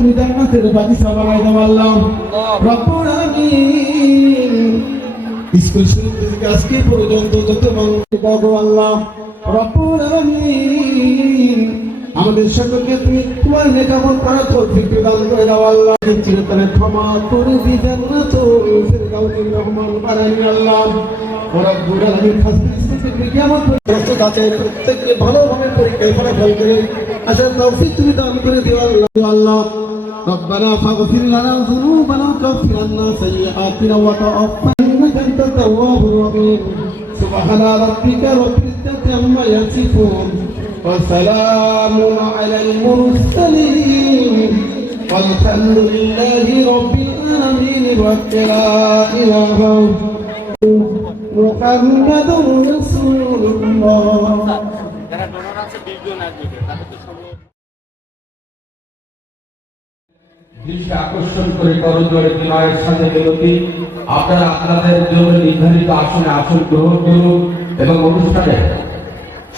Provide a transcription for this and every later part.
তুমি জান্নাতের বাগিচা বানাই দাও আল্লাহ রব্বুল আলামিন। স্কুল শুরু থেকে আজকে পর্যন্ত যত মানুষ দাও আল্লাহ রব্বুল আলামিন, আমাদের সকলকে তুমি তোমার নেকামত করার তৌফিক দান করে দাও আল্লাহ। চিরতরে ক্ষমা করে দি জান্নাতুল ফিরদাউসির রহমান বানাই আল্লাহ রব্বুল আলামিন। ফাসিলিটি কিয়ামত পর্যন্ত আছে প্রত্যেককে ভালোভাবে পরীক্ষায় ফলাফল করে আসার তৌফিক তুমি দান করে দিও আল্লাহ। ربنا فاغفر لنا ذنوبنا وكفر عنا سيئاتنا وتوفنا إنك أنت التواب الرحيم. سبحان ربك رب العزة عما يصفون وسلام على المرسلين والحمد لله رب العالمين. لا إله محمد رسول الله. দৃষ্টি আকর্ষণ করে করজোড়ে বিনয়ের সাথে বিনতি, আপনারা আপনাদের জন্য নির্ধারিত আসনে আসন গ্রহণ করুন এবং অনুষ্ঠানে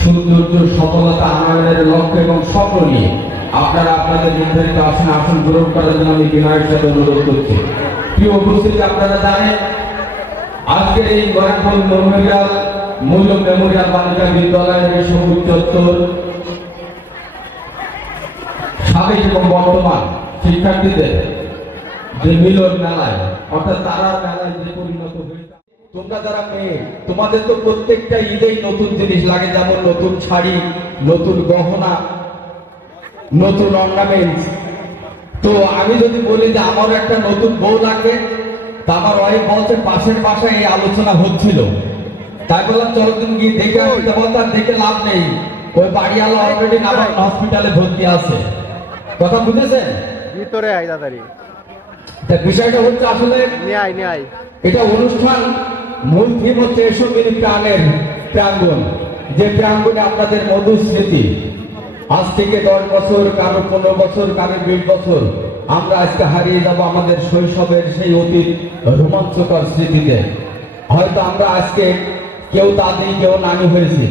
সৌন্দর্য সফলতা আনন্দের লক্ষ্য এবং স্বপ্ন নিয়ে আপনারা আপনাদের নির্ধারিত আসনে আসন গ্রহণ করার জন্য আমি বিনয়ের সাথে অনুরোধ করছি। প্রিয় উপস্থিতি, আপনারা জানেন আজকের এই গরাখল মেমোরিয়াল বালিকা বিদ্যালয়ের সবুজ চত্বর সাবেক এবং বর্তমান শিক্ষার্থীদের যে মিলন মেলায় অর্থাৎ তারা মেলায় যে পরিণত হয়েছে, তোমরা যারা মেয়ে তোমাদের তো প্রত্যেকটা ঈদেই নতুন জিনিস লাগে, যেমন নতুন শাড়ি, নতুন গহনা, নতুন অর্নামেন্টস। তো আমি যদি বলি যে আমারও একটা নতুন বউ লাগবে, তা আমার ওয়াইফ বলছে পাশের বাসায় এই আলোচনা হচ্ছিল, তাই বললাম চলো তুমি গিয়ে দেখে আসতে। বলতাম দেখে লাভ নেই, ওই বাড়িওয়ালা অলরেডি নারায়ণ হসপিটালে ভর্তি আছে। কথা বুঝেছেন? ভিতরে আই দাদারি। বিষয়টা হচ্ছে আসলে এটা অনুষ্ঠান মূল থিম হচ্ছে এসো মিনি প্রাণের প্রাঙ্গণ, যে প্রাঙ্গণে আপনাদের মধুর স্মৃতি। আজ থেকে 10 বছর, কারো 15 বছর, কারো 20 বছর আমরা আজকে হারিয়ে যাব আমাদের শৈশবের সেই অতীত রোমাঞ্চকর স্মৃতিতে। হয়তো আমরা আজকে কেউ দাদি, কেউ নানি হয়েছি,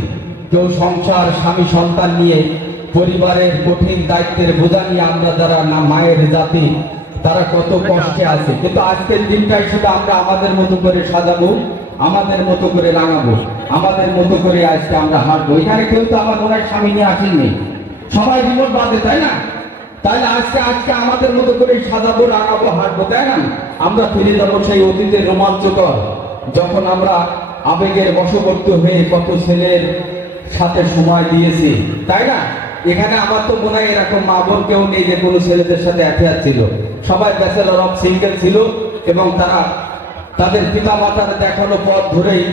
কেউ সংসার, স্বামী, সন্তান নিয়ে পরিবারের কঠিন দায়িত্বের বোঝা নিয়ে আমরা যারা না মায়ের জাতি তারা কত কষ্টে আছে। কিন্তু আজকের দিনটাই শুধু আমরা আমাদের মতো করে সাজাবো, আমাদের মতো করে রাঙাবো, আমাদের মতো করে আজকে আমরা হাঁটবো। এখানে কেউ তো আমার ওনার স্বামী নিয়ে আসেননি, সবাই রিমোট বাদে, তাই না? তাহলে আজকে আমাদের মতো করে সাজাবো, রাঙাবো, হাঁটবো, তাই না? আমরা ফিরে যাবো সেই অতীতের রোমাঞ্চকর, যখন আমরা আবেগের বশবর্তী হয়ে কত ছেলের সাথে সময় দিয়েছি, তাই না? এখানে আমার তো মনে হয় এরকম মা বোন কেউ নেই যে কোনো ছেলেদের সাথে অ্যাফেয়ার ছিল, সবাই ব্যাচেলর অফ সিঙ্গেল ছিল এবং তারা তাদের পিতা মাতার দেখানো পথ ধরেই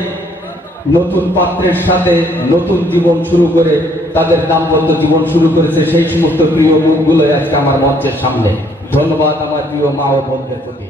নতুন পাত্রের সাথে নতুন জীবন শুরু করে তাদের দাম্পত্য জীবন শুরু করেছে। সেই সমস্ত প্রিয় মুখগুলো আজকে আমার মঞ্চের সামনে। ধন্যবাদ আমার প্রিয় মা ও বোনদের প্রতি।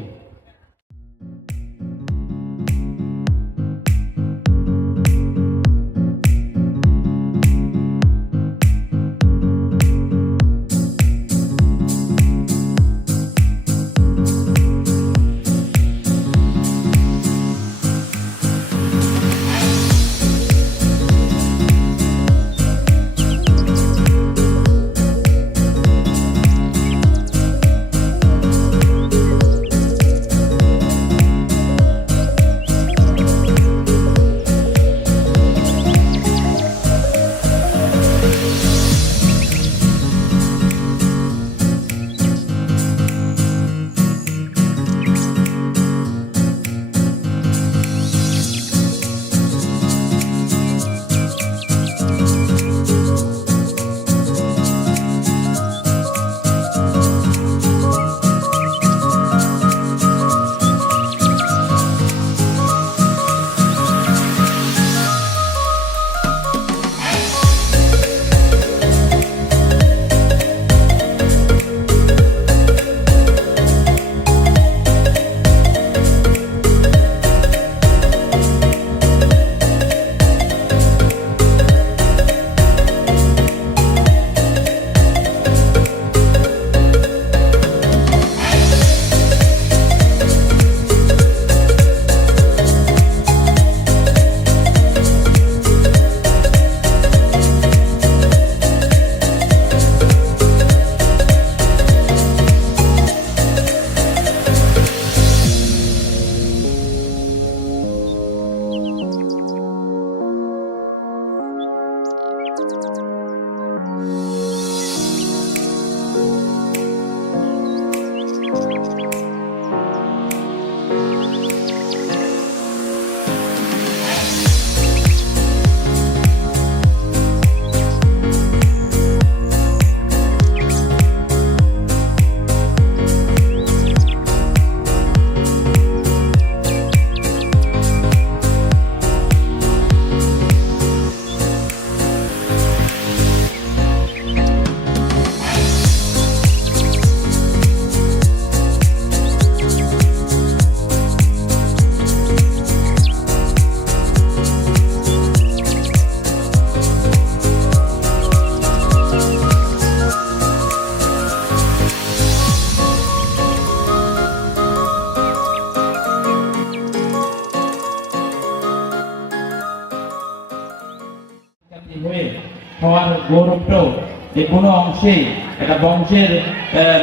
হওয়ার গৌরবটাও যে কোনো অংশেই একটা বংশের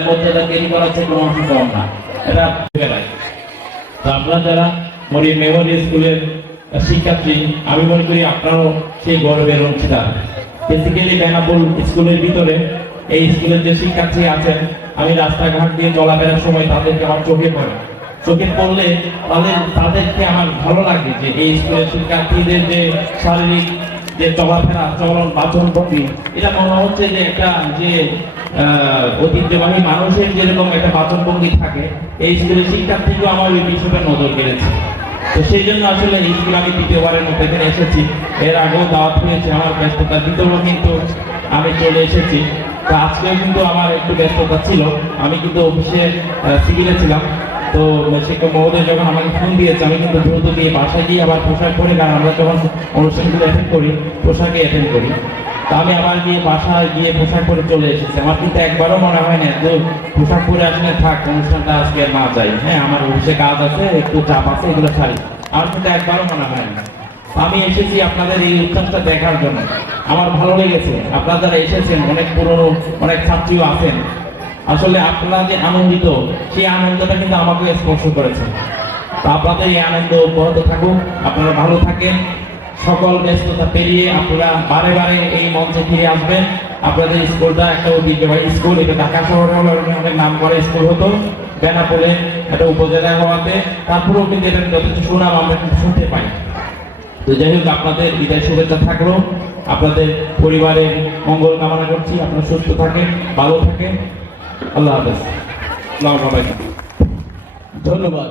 মর্যাদা ক্যারি করার চেয়ে কোনো অংশ কম না, এটা বেলায়। তো আপনারা যারা মরিয়ম মেমোরিয়াল স্কুলের শিক্ষার্থী, আমি মনে করি আপনারাও সেই গৌরবের অংশীদার। বেসিক্যালি বেনাপোল স্কুলের ভিতরে এই স্কুলের যে শিক্ষার্থী আছেন, আমি রাস্তাঘাট দিয়ে চলাফেরার সময় তাদেরকে আমার চোখে পড়লে তাদেরকে আমার ভালো লাগে যে এই স্কুলের শিক্ষার্থীদের যে শারীরিক যে চলাফেরা, চলন, বাচন ভঙ্গি, এটা মনে হচ্ছে যে একটা যে ঐতিহ্যবাহী মানুষের যেরকম একটা বাচন ভঙ্গি থাকে, এই স্কুলের শিক্ষার্থীকেও আমার ওই বিষয়টা নজর কেড়েছে। তো সেই জন্য আসলে এই স্কুলে আমি দ্বিতীয়বারের মতো এখানে এসেছি। এর আগেও দাওয়াত হয়েছে, আমার ব্যস্ততার ভিতরেও কিন্তু আমি চলে এসেছি। তো আজকেও কিন্তু আমার একটু ব্যস্ততা ছিল, আমি কিন্তু অফিসে সিভিলে ছিলাম। তো শিক্ষক মহোদয় যখন আমাকে ফোন দিয়েছে, আমি কিন্তু দ্রুত দিয়ে বাসায় গিয়ে আবার পোশাক পরে, কারণ আমরা যখন অনুষ্ঠানগুলো অ্যাটেন্ড করি পোশাকে অ্যাটেন্ড করি। তা আমি আবার গিয়ে বাসায় গিয়ে পোশাক পরে চলে এসেছি। আমার কিন্তু একবারও মনে হয় না যে পোশাক পরে আসলে থাক, অনুষ্ঠানটা আজকে না যাই, হ্যাঁ আমার অফিসে কাজ আছে, একটু চাপ আছে, এগুলো ছাড়ি, আমার কিন্তু একবারও মনে হয় না। আমি এসেছি আপনাদের এই উৎসাহটা দেখার জন্য, আমার ভালো লেগেছে। আপনারা যারা এসেছেন, অনেক পুরনো অনেক ছাত্রীও আছেন, আসলে আপনারা যে আনন্দিত, সেই আনন্দটা কিন্তু আমাকে স্পর্শ করেছে। তো আপনাদের এই আনন্দ অব্যাহত থাকুক, আপনারা ভালো থাকেন, সকল ব্যস্ততা পেরিয়ে আপনারা বারে বারে এই মঞ্চে ফিরে আসবেন। আপনাদের স্কুলটা একটা ঐতিহ্যবাহী স্কুল, এটা ঢাকা শহরে অনেক নাম করা স্কুল হতো, বেনাপোলে একটা উপজেলা হওয়াতে, তারপরেও কিন্তু এটা যথেষ্ট সুনাম আমরা কিন্তু শুনতে পাই। তো যাই হোক, আপনাদের বিদায় শুভেচ্ছা থাকলো, আপনাদের পরিবারের মঙ্গল কামনা করছি, আপনারা সুস্থ থাকেন, ভালো থাকেন, আল্লাহ হাফেজ, আসসালামু আলাইকুম, ধন্যবাদ।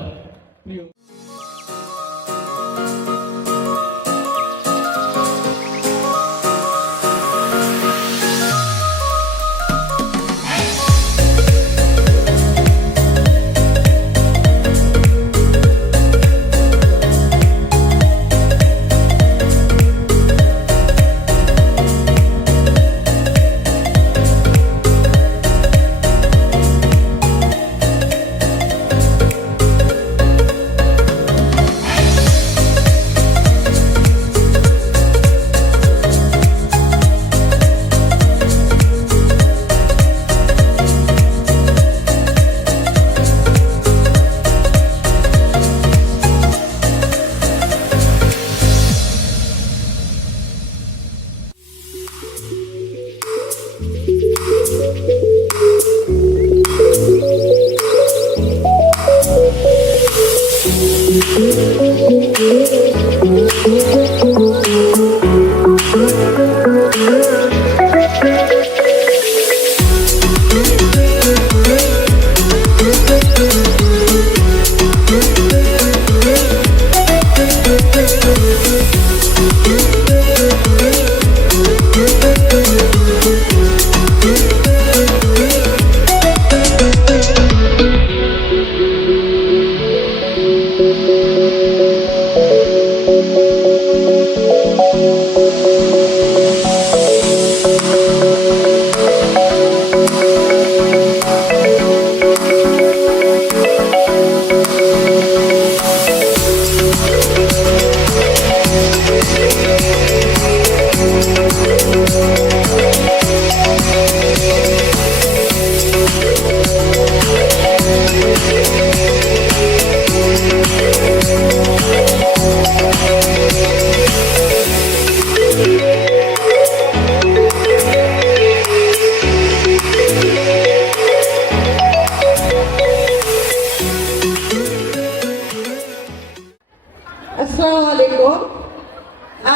আসসালামু আলাইকুম।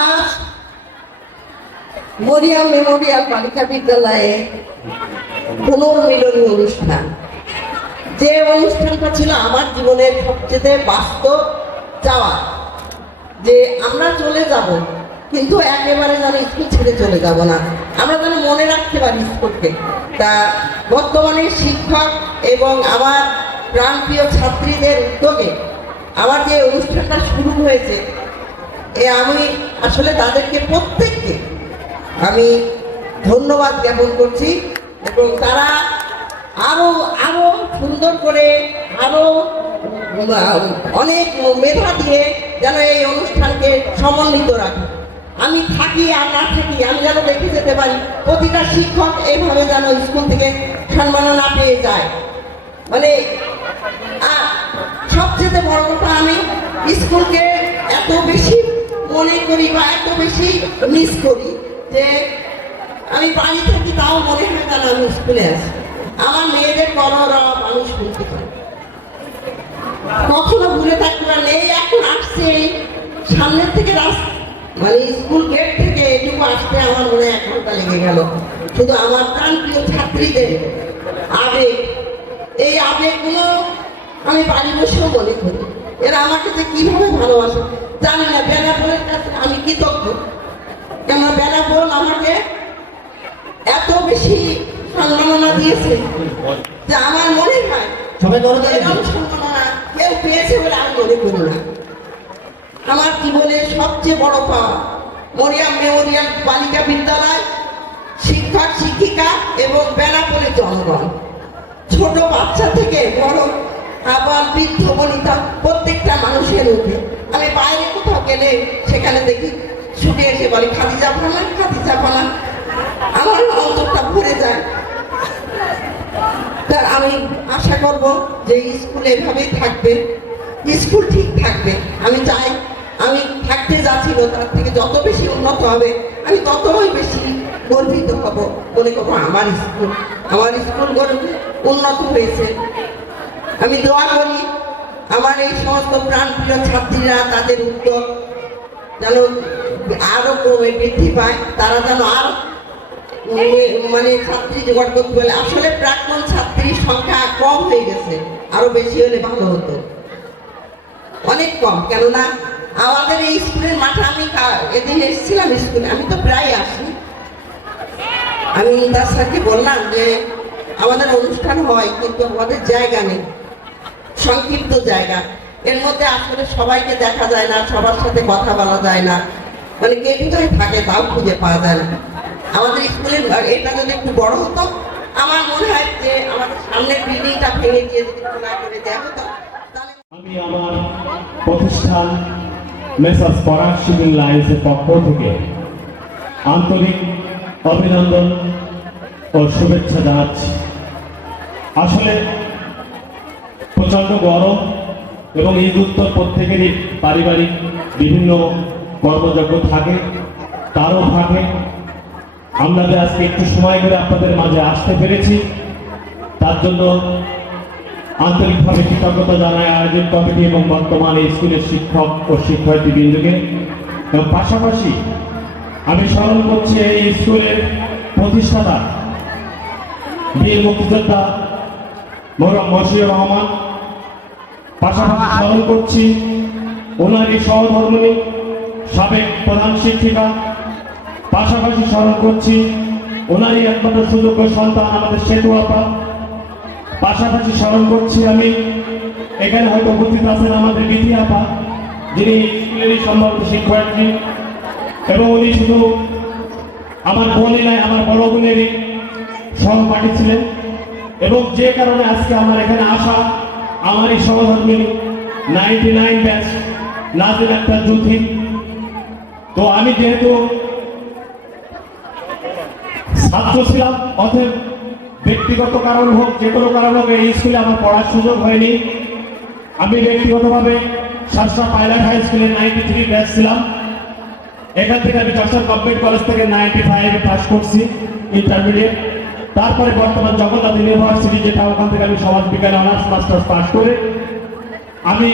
আজ মরিয়ম মেমোরিয়াল বালিকা বিদ্যালয়ে পুনর্মিলনী অনুষ্ঠান, যে অনুষ্ঠানটা ছিল আমার জীবনের সবচেয়ে বাস্তব চাওয়া, যে আমরা চলে যাব কিন্তু একেবারে যেন স্কুল ছেড়ে চলে যাব না, আমরা যেন মনে রাখতে পারি স্কুলকে। তা বর্তমানে শিক্ষক এবং আমার প্রাণপ্রিয় ছাত্রীদের উদ্যোগে আমার যে অনুষ্ঠানটা শুরু হয়েছে, আমি আসলে তাদেরকে প্রত্যেককে আমি ধন্যবাদ জ্ঞাপন করছি, এবং তারা আরো আরো সুন্দর করে আরো অনেক মেধা দিয়ে যেন এই অনুষ্ঠানকে সমন্বিত রাখে। আমি থাকি আর না থাকি আমি যেন দেখে যেতে পারি প্রতিটা শিক্ষক এইভাবে যেন স্কুল থেকে সম্মাননা পেয়ে যায়। মানে আর সবচেয়ে বড় কথা, আমি স্কুলকে এত বেশি মনে করি বা এত বেশি মিস করি যে আমি বাড়ি থাকি তাও মনে হয় যেন আমি স্কুলে আসি। আমার মেয়েদের কলরব আমি শুনতে পাই, কখনো ভুলে থাকতে পারি না। এই এখন আসছে সামনের থেকে মানে স্কুল গেট থেকে এটুকু আসতে আমার মনে 1 ঘন্টা লেগে গেল। শুধু আমার প্রাণপ্রিয় ছাত্রীদের আবেগ, এই আবেগগুলো আমি বাড়ি বসেও মনে করি। এরা আমাকে যে কিভাবে ভালোবাসে জানি না। বেনাপোলের কাছে আমি কৃতজ্ঞ, কেন বেনাপোল আমাকে এত বেশি সম্মাননা দিয়েছে যে আমার মনে হয় এরকম সম্মাননা কেউ পেয়েছে বলে আমি মনে করি না। আমার জীবনের সবচেয়ে বড় পাওয়া মরিয়াম মেমোরিয়াল বালিকা বিদ্যালয়, শিক্ষক শিক্ষিকা এবং বেনাপোলের জনগণ। ছোট বাচ্চা থেকে বড় আবার বৃদ্ধ বনিতা প্রত্যেকটা মানুষের মুখে আমি বাইরে কোথাও গেলে সেখানে দেখি ছুটে এসে বলি খাদিজা ফালান, খাদিজা ফালান। আমার অন্তরটা ভরে যায়। তার আমি আশা করব যে স্কুল এভাবেই থাকবে, স্কুল ঠিক থাকবে। আমি চাই আমি থাকতে যাচ্ছিল তার থেকে যত বেশি উন্নত হবে আমি ততই বেশি গর্বিত হব, মনে করবো আমার স্কুল উন্নত হয়েছে। আমি দোয়া করি আমার এই সমস্ত প্রাণপ্রিয় ছাত্রীরা তাদের উদ্যোগ যেন আরো ক্রমে বৃদ্ধি পায়, তারা যেন আরো মানে ছাত্রী জোগাড় করতে পারে। আসলে প্রাক্তন ছাত্রীর সংখ্যা কম হয়ে গেছে, আরো বেশি হলে ভালো হতো, অনেক কম। কেননা আমাদের এই স্কুলের মাঠে আমি এদিন এসেছিলাম স্কুলে, আমি তো প্রায় আসি। আমি তার সাথে বললাম যে আমাদের অনুষ্ঠান হয় কিন্তু আমাদের জায়গা নেই, সংক্ষিপ্ত জায়গা, এর মধ্যে আসলে সবাইকে দেখা যায় না, সবার সাথে কথা বলা যায় না, মানে কে ভিতরে থাকে তাও খুঁজে পাওয়া যায় না। আমাদের স্কুলের এটা যদি একটু বড় হতো, আমার মনে হয় যে আমাদের সামনের বিল্ডিংটা ভেঙে দিয়ে যদি খোলা করে দেওয়া হতো তাহলে। আমি আমার প্রতিষ্ঠান মেসার্স পরাগ শিপিং লাইন্সের পক্ষ থেকে আন্তরিক অভিনন্দন ও শুভেচ্ছা জানাচ্ছি। আসলে প্রচণ্ড গরম এবং ঈদ উত্তর প্রত্যেকেরই পারিবারিক বিভিন্ন কর্মযজ্ঞ থাকে, তারও থাকে। আমরা যে আজকে একটু সময় করে আপনাদের মাঝে আসতে পেরেছি তার জন্য আন্তরিকভাবে কৃতজ্ঞতা জানাই আয়োজক কমিটি এবং বর্তমান এই স্কুলের শিক্ষক ও শিক্ষার্থীবৃন্দকে। এবং পাশাপাশি আমি স্মরণ করছি এই স্কুলের প্রতিষ্ঠাতা বীর মুক্তিযোদ্ধা মশিউর রহমান, পাশাপাশি স্মরণ করছি ওনারই সহধর্মিণী সাবেক প্রধান শিক্ষিকা, পাশাপাশি স্মরণ করছি ওনারই একমাত্র সুযোগ্য সন্তান আমাদের সেতু আপা, পাশাপাশি স্মরণ করছি আমি এখানে হয়তো উপস্থিত আছেন আমাদের বিধি আপা, যিনি স্কুলেরই সম্মানিত শিক্ষার্থী এবং উনি শুধু আমার বোনই নয় আমার বড় বোনেরই সহপাঠী ছিলেন। এবং যে কারণে আজকে আমার এখানে আসা আমারই সহধর্মী 99 ব্যাচ নাজিম আক্তার জুথি। তো আমি যেহেতু ছাত্র ছিলাম, অতএব ব্যক্তিগত কারণ হোক যে কোনো কারণ হোক এই স্কুলে আমার পড়ার সুযোগ হয়নি। আমি ব্যক্তিগতভাবে শার্শা পাইলট হাই স্কুলে 93 ব্যাচ ছিলাম। এখান থেকে আমি যশোর গভর্নমেন্ট কলেজ থেকে 95-এ পাস করছি ইন্টারমিডিয়েট। তারপরে বর্তমান জগন্নাথ ইউনিভার্সিটি, যেটা ওখান থেকে আমি সমাজ বিজ্ঞানে অনার্স মাস্টার্স পাস করে আমি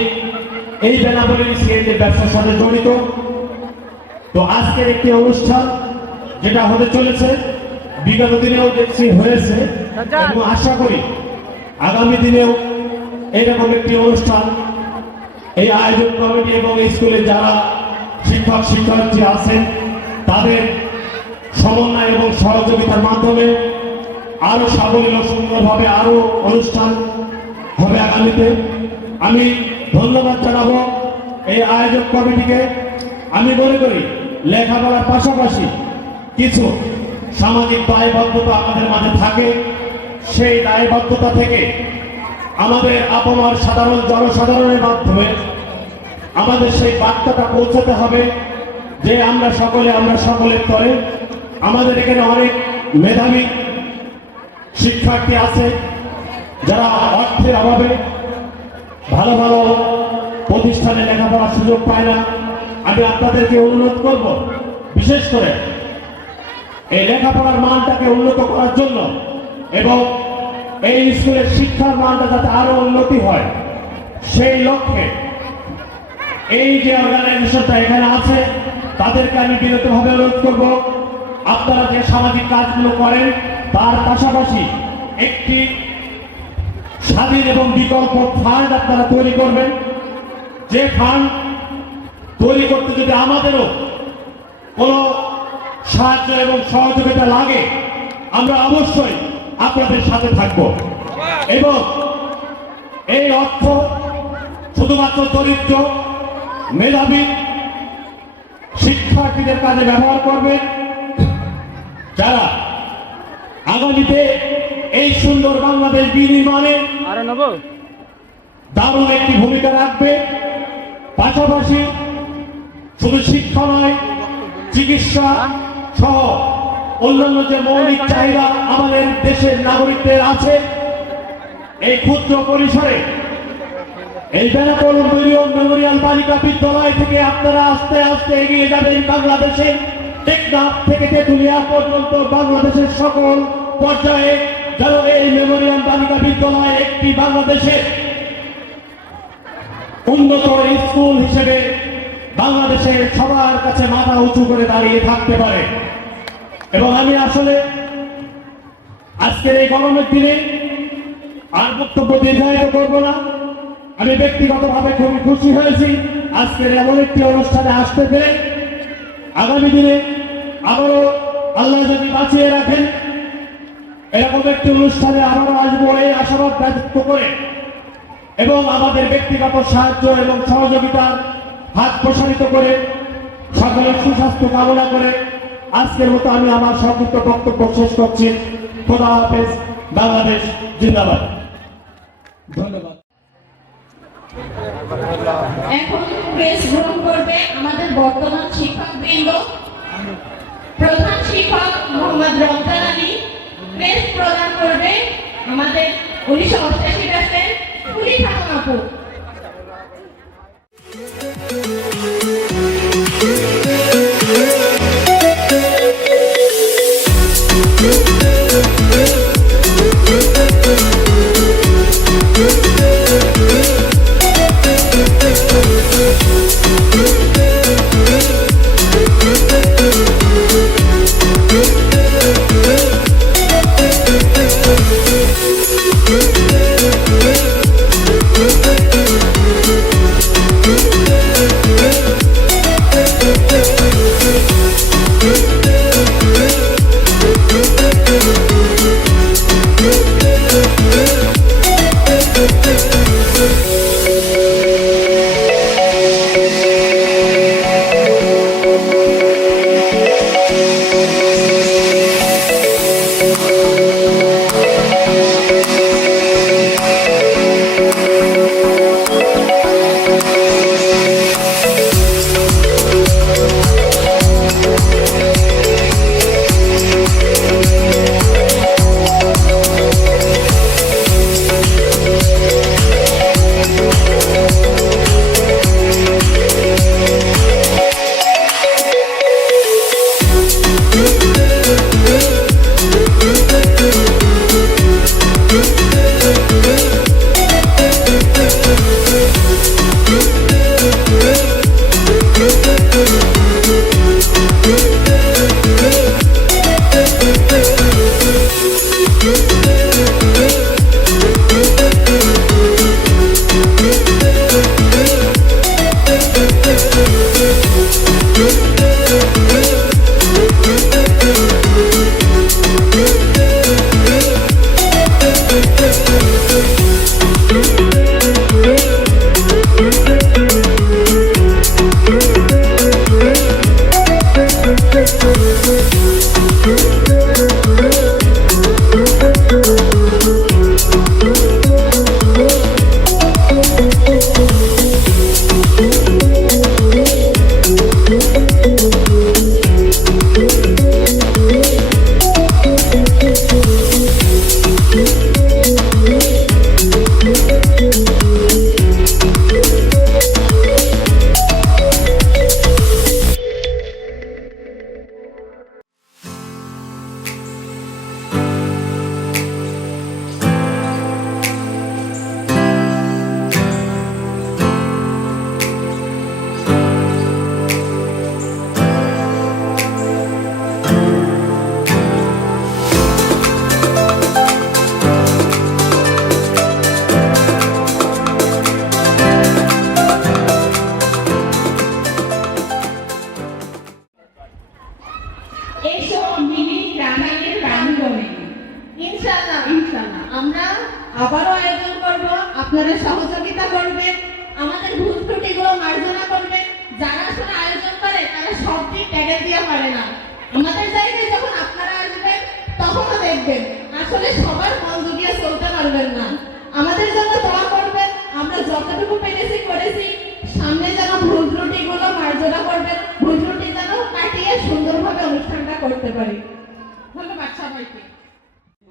এই বেনাপোলের সিএনজির ব্যবসার সাথে জড়িত। তো আজকের একটি অনুষ্ঠান যেটা হতে চলেছে, বিগত দিনেও দেখছি হয়েছে এবং আশা করি আগামী দিনেও এইরকম একটি অনুষ্ঠান এই আয়োজক কমিটি এবং স্কুলে যারা শিক্ষক শিক্ষার্থী আছেন তাদের সমন্বয় এবং সহযোগিতার মাধ্যমে আরো সাবলীল সুন্দরভাবে আরো অনুষ্ঠান হবে আগামীতে। আমি ধন্যবাদ জানাবো এই আয়োজক কমিটিকে। আমি মনে করি লেখাপড়ার পাশাপাশি কিছু সামাজিক দায়বদ্ধতা আমাদের মাঝে থাকে, সেই দায়বদ্ধতা থেকে আমাদের আপামর সাধারণ জনসাধারণের মাধ্যমে আমাদের সেই বার্তাটা পৌঁছাতে হবে যে আমরা সকলের তরে আমাদের এখানে অনেক মেধাবী শিক্ষার্থী আছে যারা অর্থের অভাবে ভালো ভালো প্রতিষ্ঠানে লেখাপড়ার সুযোগ পায় না। আমি আপনাদেরকে অনুরোধ করব, বিশেষ করে এই লেখাপড়ার মানটাকে উন্নত করার জন্য এবং এই স্কুলের শিক্ষার মানটা যাতে আরো উন্নতি হয়, সেই লক্ষ্যে এই যে অর্গানাইজেশনটা এখানে আছে তাদেরকে আমি বিরতভাবে অনুরোধ করব, আপনারা যে সামাজিক কাজগুলো করেন তার পাশাপাশি একটি স্বাধীন এবং বিকল্প ফান্ড আপনারা তৈরি করবেন। যে ফান্ড তৈরি করতে যদি আমাদেরও কোনো সাহায্য এবং সহযোগিতা লাগে, আমরা অবশ্যই আপনাদের সাথে থাকব এবং এই অর্থ শুধুমাত্র দরিদ্র মেধাবী শিক্ষার্থীদের কাজে ব্যবহার করবেন, যারা আগামীতে এই সুন্দর বাংলাদেশ বিনির্মাণে দারুণ একটি ভূমিকা রাখবে। পাশাপাশি শুধু শিক্ষা নয়, চিকিৎসা সহ অন্যান্য যে মৌলিক চাহিদা আমাদের দেশের নাগরিকদের আছে, এই ক্ষুদ্র পরিসরে এই বেনাপোল মেমোরিয়াল বালিকা বিদ্যালয় থেকে আপনারা আস্তে আস্তে এগিয়ে যাবেন বাংলাদেশে টেকনাফ থেকে তেঁতুলিয়া পর্যন্ত বাংলাদেশের সকল পর্যায়ে যেন এই মেমোরিয়াল বালিকা বিদ্যালয় একটি বাংলাদেশের উন্নত স্কুল হিসেবে বাংলাদেশের সবার কাছে মাথা উঁচু করে দাঁড়িয়ে থাকতে পারে। এবং আমি আসলে আজকের এই গরমের দিনে আর বক্তব্য দীর্ঘায়িত করব না। আমি ব্যক্তিগতভাবে খুবই খুশি হয়েছি আজকের এমন একটি অনুষ্ঠানে আসতে পেরে। আগামী দিনে আবারও আল্লাহ যদি বাঁচিয়ে রাখেন এরকম একটি অনুষ্ঠানে আবারও আসবো এই আশাবাদ ব্যক্ত করে এবং আমাদের ব্যক্তিগত সাহায্য এবং সহযোগিতার হাত প্রসারিত করে সকলের সুস্বাস্থ্য কামনা করে আজকের মতো আমি আমার সংক্ষিপ্ত বক্তব্য শেষ করছি। খোদা হাফেজ। বাংলাদেশ জিন্দাবাদ। ধন্যবাদ। এখন প্রেস গ্রহণ করবে আমাদের বর্তমান শিক্ষকবৃন্দ। প্রধান শিক্ষক মোহাম্মদ রমজান আলী প্রেস প্রদান করবে আমাদের 1988 ব্যাচের ফুলি খাতুন আপু। ত্রুটিগুলো মার্জনা করবে। যারা আসলে আয়োজন করে তারা সব দিক ট্যাগেল দিয়ে পারে না। আমাদের জায়গায় যখন আপনারা আসবেন তখনও দেখবেন আসলে সবার মন জুগিয়ে চলতে পারবেন না। আমাদের জন্য দোয়া করবেন, আমরা যতটুকু পেরেছি করেছি, সামনে যেন ভুল ত্রুটিগুলো মার্জনা করবেন, ভুল ত্রুটি যেন কাটিয়ে সুন্দরভাবে অনুষ্ঠানটা করতে পারি। ধন্যবাদ সবাইকে।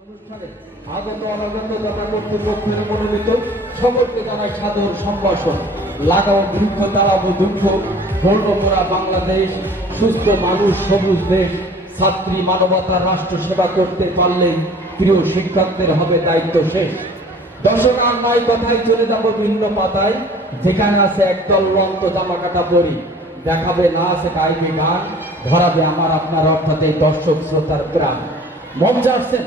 অনুষ্ঠানে আগত অনাগত যারা কর্তৃপক্ষের মনোনীত সকলকে জানাই সাদর সম্ভাষণ। লাগাও বৃক্ষ, দাঁড়াবো দুঃখ, বর্ণমোরা বাংলাদেশ, সুস্থ মানুষ, সবুজ দেশ, ছাত্রী মানবতা, রাষ্ট্র সেবা করতে পারলেই প্রিয় শিক্ষকদের হবে দায়িত্ব শেষ। দর্শক আর নয় কথায় চলে যাবো ভিন্ন পাতায়, যেখানে আছে একদল রক্ত জামা কাটা পরি, দেখাবে না আছে গাইবে গান, ধরাবে আমার আপনার অর্থাৎ এই দর্শক শ্রোতার প্রাণ। মঞ্চে আসছেন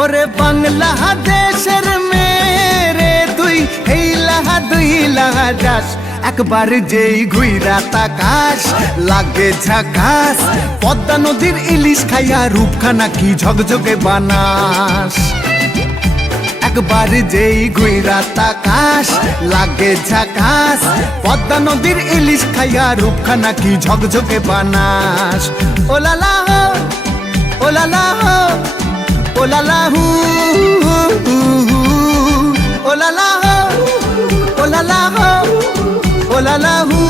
ওরে বাংলাদেশের মেরে তুই এই লাহা দুই লাহা যাস, একবার যেই ঘুইরা তাকাস লাগে ঝাকাস, পদ্মা নদীর ইলিশ খাইয়া রূপখানা কি ঝকঝকে বানাস। একবার যেই ঘুইরা তাকাস লাগে ঝাকাস, পদ্মা নদীর ইলিশ খাইয়া রূপখানা কি ঝকঝকে বানাস। ওলালা হো, ওলালা হো, ওলালা হু, ওলালা হো, ওলালা হো, ওলালা হু।